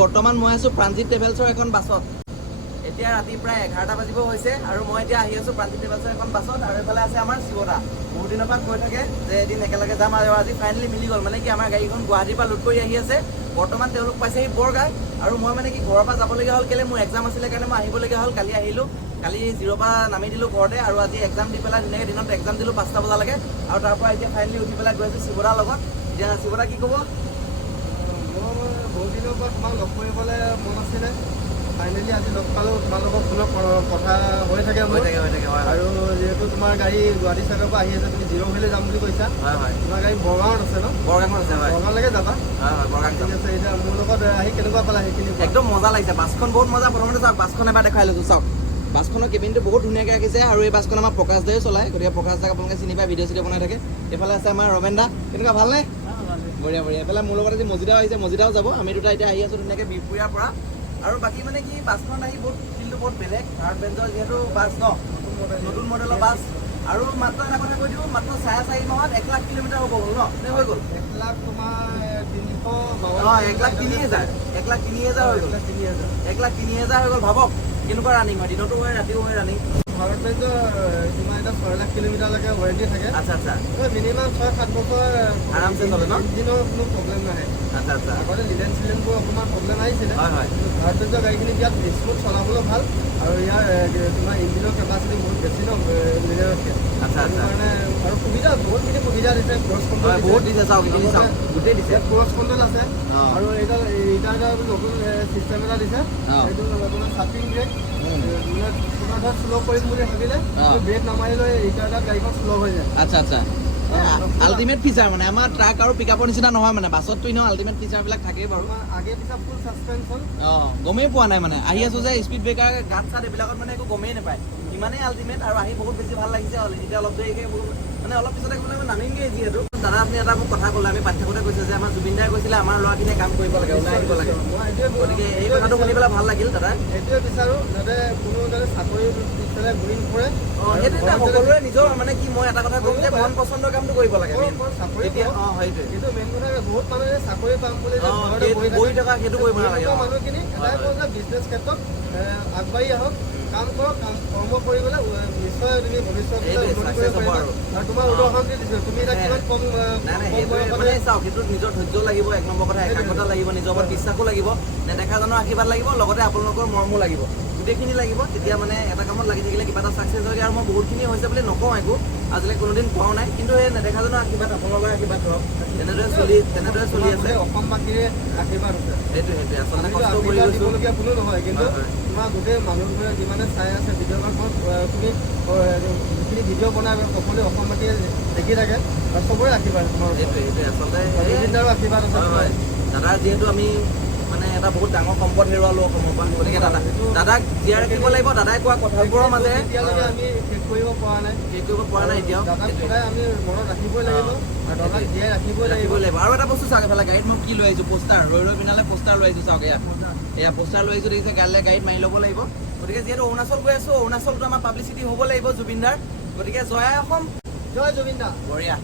বৰ্তমান মই আছোঁ প্ৰাণজিৎ ট্ৰেভেলছৰ এখন বাছত। এতিয়া ৰাতি প্ৰায় 11টা বাজিব হৈছে আৰু মই এতিয়া আহি আছোঁ প্ৰাণজিৎ ট্ৰেভেলছৰ এখন বাছত আৰু এইফালে আছে আমাৰ শিৱদা। বহুত দিনৰ পৰা কৈ থাকে যে এদিন একেলগে যাম আৰু আজি ফাইনেলি মিলি গ'ল। মানে কি আমাৰ গাড়ীখন গুৱাহাটীৰ পৰা লোড কৰি আহি আছে। বৰ্তমান তেওঁলোক পাইছেহি বৰগাঁও আৰু মই মানে কি ঘৰৰ পৰা যাবলগীয়া হ'ল কেলৈ মোৰ এক্সাম আছিলে কাৰণে মই আহিবলগীয়া হ'ল। কালি আহিলোঁ, কালি 0ৰ পৰা নামি দিলোঁ ঘৰতে আৰু আজি এক্সাম দি পেলাই ধুনীয়াকৈ দিনত এক্সাম দিলোঁ 5টা বজালৈকে আৰু তাৰ পৰা এতিয়া ফাইনেলি উঠি পেলাই গৈ আছোঁ শিৱদাৰ লগত। এতিয়া শিৱদা কি ক'ব? মই বহুত দিনৰ পৰা তোমাক লগ কৰিবলৈ মন আছিলে, ফাইনেলি আজি লগ পালোঁ। তোমাৰ লগত ফোনত কথা হৈ থাকে আৰু যিহেতু তোমাৰ গাড়ী গুৱাহাটী চাইডৰ পৰা আহি আছে, তুমি 0 ভেলি যাম বুলি কৈছা। হয় তোমাৰ গাড়ী বৰগাঁৱত আছে ন? বৰগাঁৱত আছে। বৰগাঁৱলৈকে যাবা? বৰগাঁও ঠিক আছে। এতিয়া মোৰ লগত আহি কেনেকুৱা পালা সেইখিনি? একদম মজা লাগিছে, বাছখন বহুত মজা। প্ৰথমতে চাওক বাছখন এবাৰ দেখাই লৈছোঁ, চাওক বাছখনৰ কেবিনটো বহুত ধুনীয়াকৈ ৰাখিছে আৰু এই বাছখন আমাৰ প্ৰকাশ দায়ে চলায়, গতিকে প্ৰকাশ দাক আপোনালোকে চিনি পায়, ভিডিঅ' বনাই থাকে। এইফালে আছে আমাৰ ৰমেন দা, কেনেকুৱা ভালনে? বঢ়িয়া বঢ়িয়া। এইফালে মোৰ লগত আজি মজিদাও আহিছে, মজিদাও যাব। আমি দুটা এতিয়া আহি আছোঁ ধুনীয়াকৈ বিহপুৰীয়াৰ পৰা। আৰু বাকী মানে কি বাছখন আহি বহুত ফিল্ডটো বহুত বেলেগ, থাৰ্ড বেঞ্চৰ যিহেতু বাছ ন, নতুন মডেলৰ বাছ। আৰু মাত্ৰ এটা কথা কৈ দিওঁ, মাত্ৰ 4.5 মাহত 1 লাখ কিলোমিটাৰ হ'ব হ'ল ন? হৈ গ'ল 1 লাখ তোমাৰ 1,03,000 1,03,000 হৈ গ'ল। 1,03,000 হৈ গ'ল। ভাবক কেনেকুৱা ৰানিং হয়, দিনতো হয় ৰাতিও হয় ৰানিং। ভাৰত বেঞ্চৰ তোমাৰ এতিয়া 6 লাখ কিলোমিটাৰলৈকে ৱাৰেণ্টি থাকে। আচ্ছা মিনিমাম 6-7 বছৰ আৰামছে চলে ন? ইঞ্জিনৰ কোনো প্ৰব্লেম নাহে। আচ্ছা আগতে লিলেন চিলেনবোৰ অকণমান প্ৰব্লেম আহিছিলে। হয় ভাৰত বেঞ্চৰ গাড়ীখিনি ইয়াত স্মুথ চলাবলৈ ভাল আৰু ইয়াৰ তোমাৰ ইঞ্জিনৰ কেপাচিটি বহুত বেছি ন লিলেনতকৈ। আচ্ছা মানে আৰু সুবিধা বহুতখিনি সুবিধা দিছে। ক্ৰছ কণ্ট্ৰল বহুত দিছে, চাওক এইখিনি চাওক গোটেই দিছে। ক্ৰছ কণ্ট্ৰল আছে আৰু এটা নতুন চিষ্টেম এটা দিছে, এইটো আপোনাৰ চাপিং ব্ৰেক। তোমাৰ ধৰ শ্ল' কৰিম বুলি ভাবিলে ব্ৰেক নামাৰিলে ৰিটাৰ্ণত গাড়ীখন শ্ল' হৈ যায়। আচ্ছা আল্টিমেট ফিচাৰ মানে আমাৰ ট্ৰাক আৰু পিকআপৰ নিচিনা নহয় মানে, বাছততো এনেও আল্টিমেট ফিচাৰবিলাক থাকেই বাৰু। আগে পিছত ফুল ছাছপেনশ্যন। গমেই পোৱা নাই মানে আহি আছোঁ যে স্পীড ব্ৰেকাৰ গাঁত চাত এইবিলাকত মানে একো গমেই নাপায়, ইমানেই আল্টিমেট। আৰু আহি বহুত বেছি ভাল লাগিছে। এতিয়া অলপ দেৰিকৈ মানে অলপ পিছতে গ'লে নামিমগৈ যিহেতু। দাদা আপুনি এটা মোক কথা ক'লে, আমি পাঠ্যকতে কৈছে যে আমাৰ জুবিন দাই কৈছিলে আমাৰ ল'ৰাখিনিয়ে কাম কৰিব লাগে, ওলাই আহিব লাগে। গতিকে এই কথাটো শুনি পেলাই ভাল লাগিল দাদা। সেইটোৱে বিচাৰোঁ যাতে কোনো যাতে চাকৰি পিছফালে ঘূৰি নুফুৰে। সেইটো সকলোৰে নিজৰ মানে কি মই এটা কথা ক'ম যে মন পচন্দৰ কামটো কৰিব লাগে। চাকৰি সেইটোৱে কিন্তু মেইন কথা বহুত মানুহে চাকৰি পাম বুলি বহি থকা সেইটো কৰিব নালাগে। মানুহখিনি এটাই কওঁ যে বিজনেছ ক্ষেত্ৰত আগবাঢ়ি আহক, কাম কৰক, কৰ্ম কৰি গ'লে নিশ্চয় তুমি ভৱিষ্যতলৈ উন্নতি কৰিব পাৰিবা। আৰু তোমাৰ উদাহৰণ দি দিছোঁ, তুমি এতিয়া কিমান কম মানে চাওক সেইটোত নিজৰ ধৈৰ্য লাগিব, 1 নম্বৰ কথা একাগ্ৰতা লাগিব, নিজৰ ওপৰত বিশ্বাসো লাগিব, নেদেখাজনৰ আশীৰ্বাদ লাগিব, লগতে আপোনালোকৰ মৰমো লাগিব, গোটেইখিনি লাগিব। তেতিয়া মানে এটা কামত লাগি থাকিলে কিবা এটা ছাকচেছ হয়গৈ। আৰু মই বহুতখিনি হৈছে বুলি নকওঁ একো, আজিলৈকে কোনোদিন পোৱাও নাই, কিন্তু সেই নেদেখাজনৰ আশীৰ্বাদ আপোনালোকৰ আশীৰ্বাদ ধৰক তেনেদৰে চলি আছে। অসমবাসীৰে আশীৰ্বাদ হৈছে। সেইটোৱে আচলতে কষ্ট আশীৰ্বাদ কৰি গৈছোঁ। দিবলগীয়া কোনো নহয়, কিন্তু তোমাৰ গোটেই মানুহবোৰে যিমানে চাই আছে ভিডিঅ'খন, তুমি যিখিনি ভিডিঅ' বনাই সকলোৱে অসমবাসীয়ে দেখি থাকে আৰু চবৰে আশীৰ্বাদ তোমাৰ। সেইটোৱে আচলতে জুবিনদাৰো আশীৰ্বাদ আছে। দাদাৰ যিহেতু আমি মানে এটা বহুত ডাঙৰ সম্পদ হেৰুৱালোঁ অসমৰ পৰা, গতিকে দাদাক জীয়াই ৰাখিব লাগিব। দাদাই কোৱা কথাবোৰৰ মাজেৰে এতিয়ালৈকে আমি শেষ কৰিব পৰা নাই এতিয়াও। দাদাক সদায় আমি মনত ৰাখিবই লাগিব আৰু দাদাক জীয়াই ৰাখিবই লাগিব। আৰু এটা বস্তু চাওক, এইফালে গাড়ীত মই কি লৈ আহিছোঁ, পোষ্টাৰ ৰৈ পিনালে পোষ্টাৰ লৈ আহিছোঁ। চাওক এয়া পোষ্টাৰ লৈ আহিছোঁ, দেখিছে? কাইলৈ গাড়ীত মাৰি ল'ব লাগিব। গতিকে যিহেতু অৰুণাচল গৈ আছোঁ, অৰুণাচলতো আমাৰ পাব্লিচিটি হ'ব লাগিব জুবিনদাৰ। গতিকে জয় অসম, জয় জুবিন দা। বঢ়িয়া।